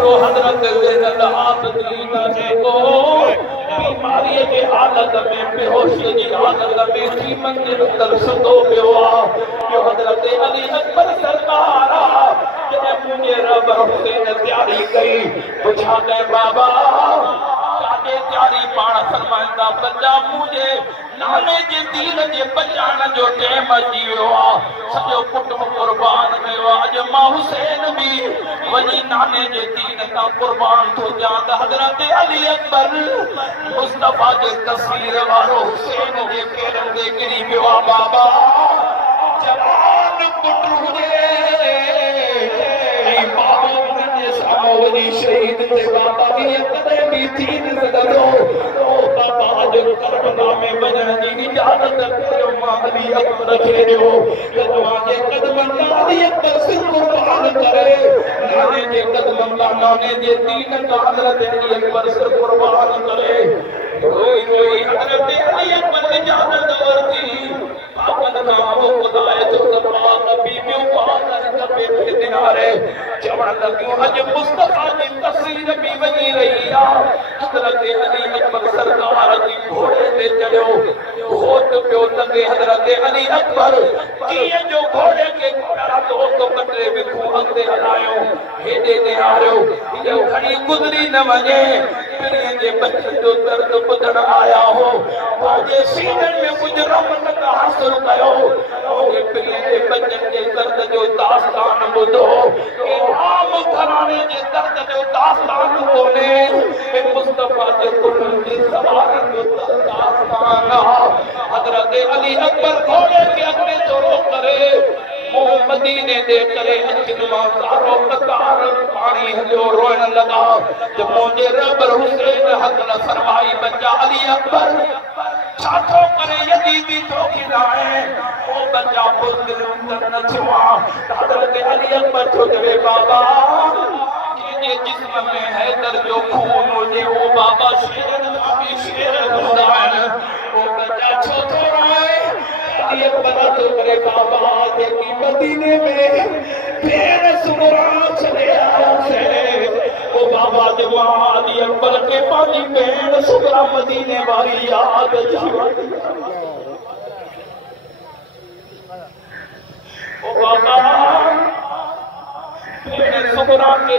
छोरो हज़रत ज़ैनुल आबिदीन जेको बीमारी के हालत में बेहोशी की हालत में थी मंदिर अंदर सुतो पियो आहे यो हज़रत अली अकबर सरकार जॾहिं मुंहिंजे रब हुसैन तयारी कई पुछा कई बाबा काॾे तयारी पाण फरमाईंदा बच्चा मुंहिंजे नाने जे दीन जे बचाइण जो टाइम अची वियो आहे सॼो कुटुंब क़ुर्बान कयो आहे अॼु मां हुसैन बि वञी नाने जे दीन तां क़ुर्बान थो थियां त हज़रत अली अकबर मुस्तफ़ा जे तस्वीर वारो हुसैन जे पेरनि ते किरी पियो आहे बाबा जवान पुटु हुजे ऐं बाबा हुनजे साम्हूं वञी शहीद थिए बाबा ईअं कॾहिं बि थी न सघंदो बाबा अॼु करबला में वञण जी इजाज़त कयो मां अली अकबर खे ॾियो तव्हांजे क़दमनि तां अली अकबर सिर क़ुर्बान करे नाने जे क़दमनि तां नाने जे दीन तां हज़रत अली अकबर सिर क़ुर्बान करे रोई रोई हज़रत अली अकबर इजाज़त वरिती पापनि खां ख़ुदाए जो दरबार नबी पियो पार करे दिनारे चवण लॻियो अॼु मुस्तफ़ा जी तस्वीर बि वञी रही आहे हज़रत अली अकबर सरकार जी घोड़े ते चढ़ियो होत पियो लॻे हज़रत अली अकबर कीअं जो घोड़े खे दोस्त कटे विखूं अॻिते हलायो हेॾे निहारियो इहो खणी गुज़री न वञे पीढ़ीअ जे बचनि जो दर्द ॿुधण आया हो पंहिंजे सीननि में कुझु रमत हासिल कयो पीढ़ीअ जे बचनि जे दर्द जो दास्तान ॿुधो आम घराणे जे दर्द जो दास्तान कोन्हे मुस्तफ़ा जे कुलनि जे सवारनि जो दास्तान हज़रत अली अकबर घोड़े खे अॻिते थोरो करे मदीने दे करे अखियुनि मां सारो कतार पाणी हलियो रोइण लॻा त मुंहिंजे रब हुसैन हक़ न फरमाई बच्चा अली अकबर छा थो करे यज़ीदी थो खिलाए ओ बच्चा बुज़दिल अंदर न थियो आहे हज़रत अली अकबर थो चवे बाबा कंहिंजे जिस्म में हैदर जो खून हुजे ओ बाबा शेरनि खां बि शेर हूंदा आहिनि ओ बच्चा छो थो रोए अली अकबर थो करे बाबा जेकी मदीने में भेण सुगरा छॾे आयासीं ओ बाबा जब अली अकबर के पंहिंजी भेण सुगरा मदीने वारी याद अची ओ बाबा भेण सुगरा के